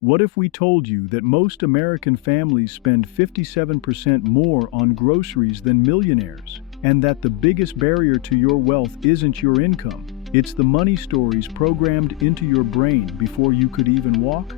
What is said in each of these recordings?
What if we told you that most American families spend 57% more on groceries than millionaires, and that the biggest barrier to your wealth isn't your income, it's the money stories programmed into your brain before you could even walk?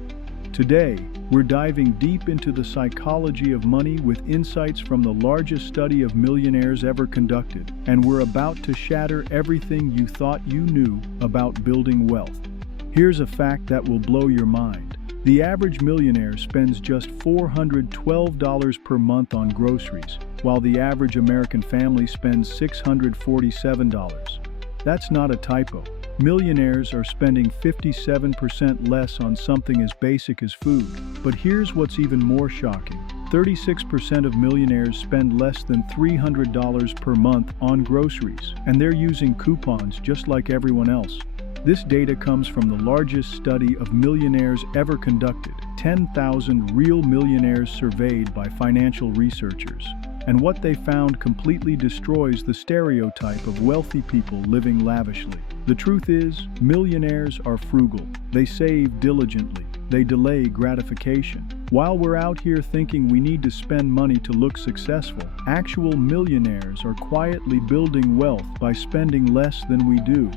Today, we're diving deep into the psychology of money with insights from the largest study of millionaires ever conducted, and we're about to shatter everything you thought you knew about building wealth. Here's a fact that will blow your mind. The average millionaire spends just $412 per month on groceries, while the average American family spends $647. That's not a typo. Millionaires are spending 57% less on something as basic as food. But here's what's even more shocking. 36% of millionaires spend less than $300 per month on groceries, and they're using coupons just like everyone else. This data comes from the largest study of millionaires ever conducted, 10,000 real millionaires surveyed by financial researchers. And what they found completely destroys the stereotype of wealthy people living lavishly. The truth is, millionaires are frugal. They save diligently. They delay gratification. While we're out here thinking we need to spend money to look successful, actual millionaires are quietly building wealth by spending less than we do.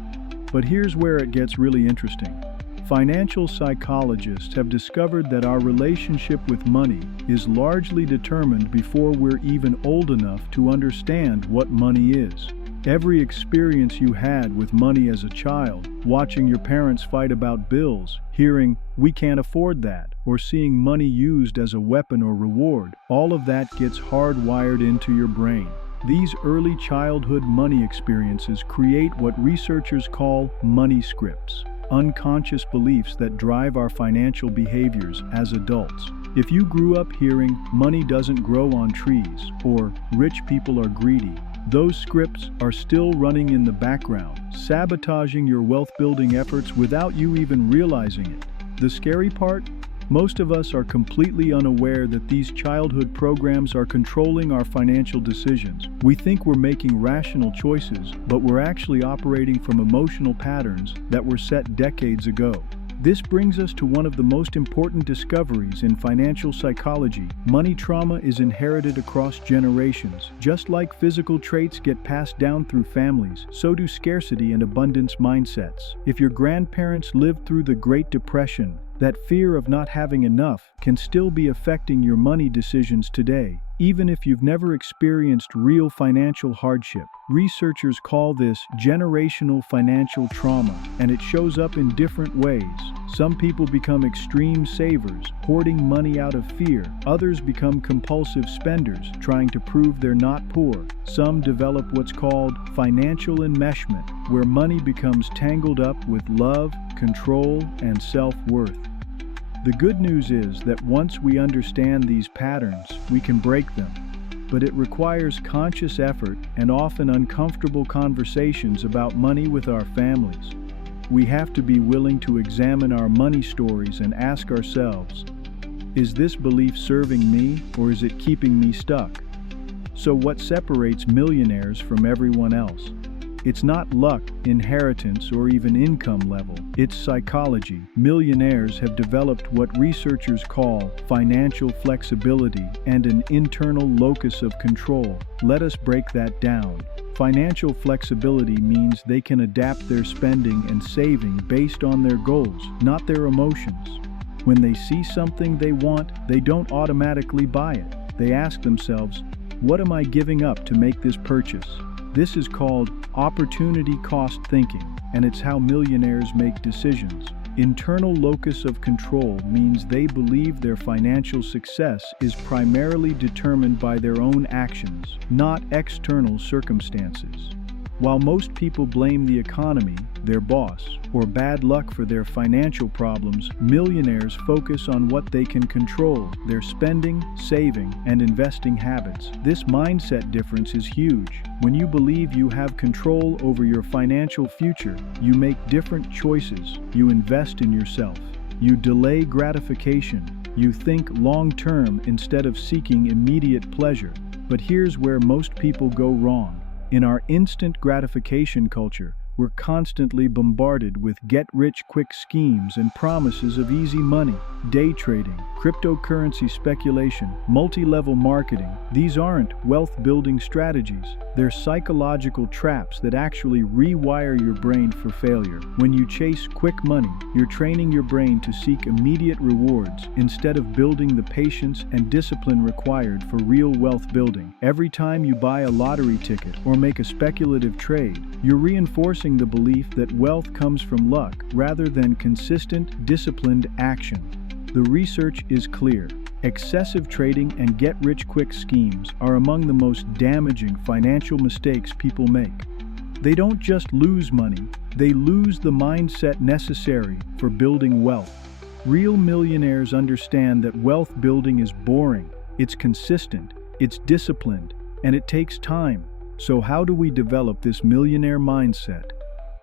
But here's where it gets really interesting. Financial psychologists have discovered that our relationship with money is largely determined before we're even old enough to understand what money is. Every experience you had with money as a child, watching your parents fight about bills, hearing, "We can't afford that," or seeing money used as a weapon or reward, all of that gets hardwired into your brain. These early childhood money experiences create what researchers call money scripts, unconscious beliefs that drive our financial behaviors as adults. If you grew up hearing, "Money doesn't grow on trees," or "Rich people are greedy," those scripts are still running in the background, sabotaging your wealth-building efforts without you even realizing it. The scary part? Most of us are completely unaware that these childhood programs are controlling our financial decisions. We think we're making rational choices, but we're actually operating from emotional patterns that were set decades ago. This brings us to one of the most important discoveries in financial psychology. Money trauma is inherited across generations. Just like physical traits get passed down through families, so do scarcity and abundance mindsets. If your grandparents lived through the Great Depression, that fear of not having enough can still be affecting your money decisions today, even if you've never experienced real financial hardship. Researchers call this generational financial trauma, and it shows up in different ways. Some people become extreme savers, hoarding money out of fear. Others become compulsive spenders, trying to prove they're not poor. Some develop what's called financial enmeshment, where money becomes tangled up with love, control, and self-worth. The good news is that once we understand these patterns, we can break them. But it requires conscious effort and often uncomfortable conversations about money with our families. We have to be willing to examine our money stories and ask ourselves, is this belief serving me, or is it keeping me stuck? So what separates millionaires from everyone else? It's not luck, inheritance, or even income level. It's psychology. Millionaires have developed what researchers call financial flexibility and an internal locus of control. Let us break that down. Financial flexibility means they can adapt their spending and saving based on their goals, not their emotions. When they see something they want, they don't automatically buy it. They ask themselves, "What am I giving up to make this purchase?" This is called opportunity cost thinking, and it's how millionaires make decisions. Internal locus of control means they believe their financial success is primarily determined by their own actions, not external circumstances. While most people blame the economy, their boss, or bad luck for their financial problems, millionaires focus on what they can control: their spending, saving, and investing habits. This mindset difference is huge. When you believe you have control over your financial future, you make different choices. You invest in yourself. You delay gratification. You think long-term instead of seeking immediate pleasure. But here's where most people go wrong. In our instant gratification culture, We're constantly bombarded with get-rich-quick schemes and promises of easy money. Day trading, cryptocurrency speculation, multi-level marketing. These aren't wealth-building strategies. They're psychological traps that actually rewire your brain for failure. When you chase quick money, you're training your brain to seek immediate rewards instead of building the patience and discipline required for real wealth building. Every time you buy a lottery ticket or make a speculative trade, you're reinforcing the belief that wealth comes from luck rather than consistent, disciplined action. The research is clear. Excessive trading and get-rich-quick schemes are among the most damaging financial mistakes people make. They don't just lose money, they lose the mindset necessary for building wealth. Real millionaires understand that wealth building is boring, it's consistent, it's disciplined, and it takes time. So how do we develop this millionaire mindset?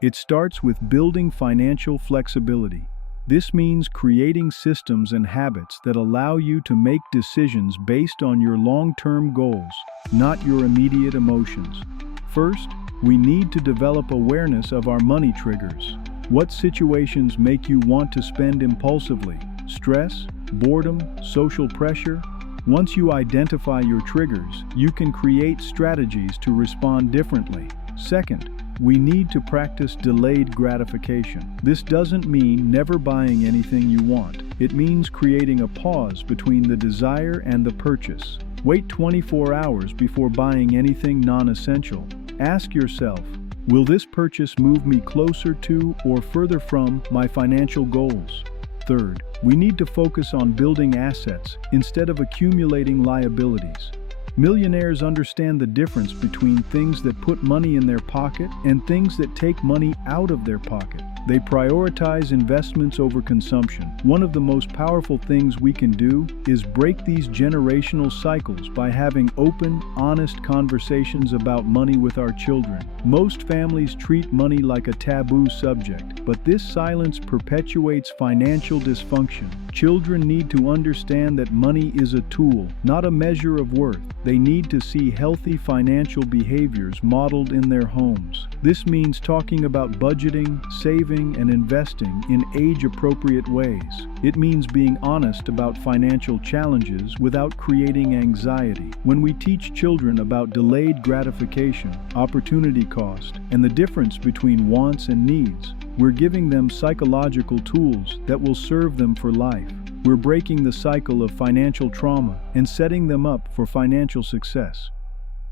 It starts with building financial flexibility. This means creating systems and habits that allow you to make decisions based on your long-term goals, not your immediate emotions. First, we need to develop awareness of our money triggers. What situations make you want to spend impulsively? Stress, boredom, social pressure? Once you identify your triggers, you can create strategies to respond differently. Second, we need to practice delayed gratification. This doesn't mean never buying anything you want. It means creating a pause between the desire and the purchase. Wait 24 hours before buying anything non-essential. Ask yourself, will this purchase move me closer to or further from my financial goals? Third, we need to focus on building assets instead of accumulating liabilities. Millionaires understand the difference between things that put money in their pocket and things that take money out of their pocket. They prioritize investments over consumption. One of the most powerful things we can do is break these generational cycles by having open, honest conversations about money with our children. Most families treat money like a taboo subject, but this silence perpetuates financial dysfunction. Children need to understand that money is a tool, not a measure of worth. They need to see healthy financial behaviors modeled in their homes. This means talking about budgeting, saving, and investing in age-appropriate ways. It means being honest about financial challenges without creating anxiety. When we teach children about delayed gratification, opportunity cost, and the difference between wants and needs, we're giving them psychological tools that will serve them for life. We're breaking the cycle of financial trauma and setting them up for financial success.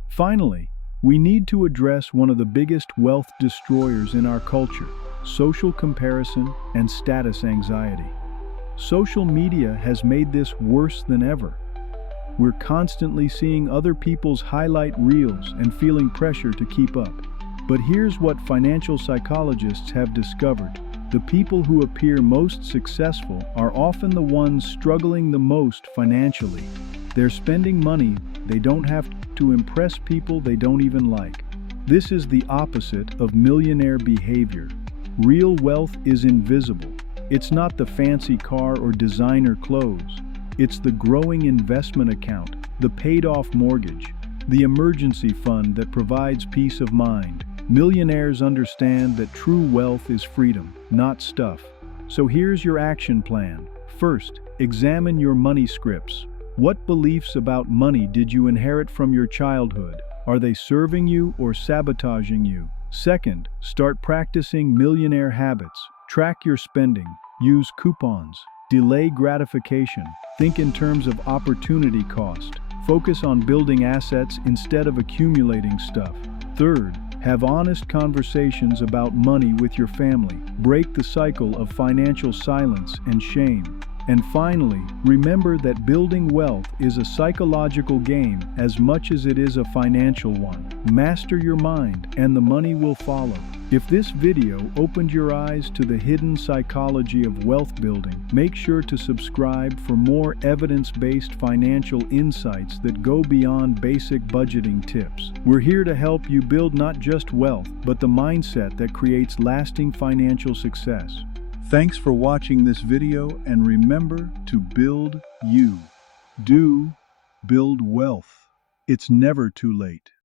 Finally, we need to address one of the biggest wealth destroyers in our culture: social comparison and status anxiety. Social media has made this worse than ever. We're constantly seeing other people's highlight reels and feeling pressure to keep up. But here's what financial psychologists have discovered. The people who appear most successful are often the ones struggling the most financially. They're spending money they don't have to impress people they don't even like. This is the opposite of millionaire behavior. Real wealth is invisible. It's not the fancy car or designer clothes. It's the growing investment account, the paid-off mortgage, the emergency fund that provides peace of mind. Millionaires understand that true wealth is freedom, not stuff. So here's your action plan. First, examine your money scripts. What beliefs about money did you inherit from your childhood? Are they serving you or sabotaging you? Second, start practicing millionaire habits. Track your spending. Use coupons. Delay gratification. Think in terms of opportunity cost. Focus on building assets instead of accumulating stuff. Third, have honest conversations about money with your family. Break the cycle of financial silence and shame. And finally, remember that building wealth is a psychological game as much as it is a financial one. Master your mind, and the money will follow. If this video opened your eyes to the hidden psychology of wealth building, make sure to subscribe for more evidence-based financial insights that go beyond basic budgeting tips. We're here to help you build not just wealth, but the mindset that creates lasting financial success. Thanks for watching this video, and remember to build you. Do build wealth. It's never too late.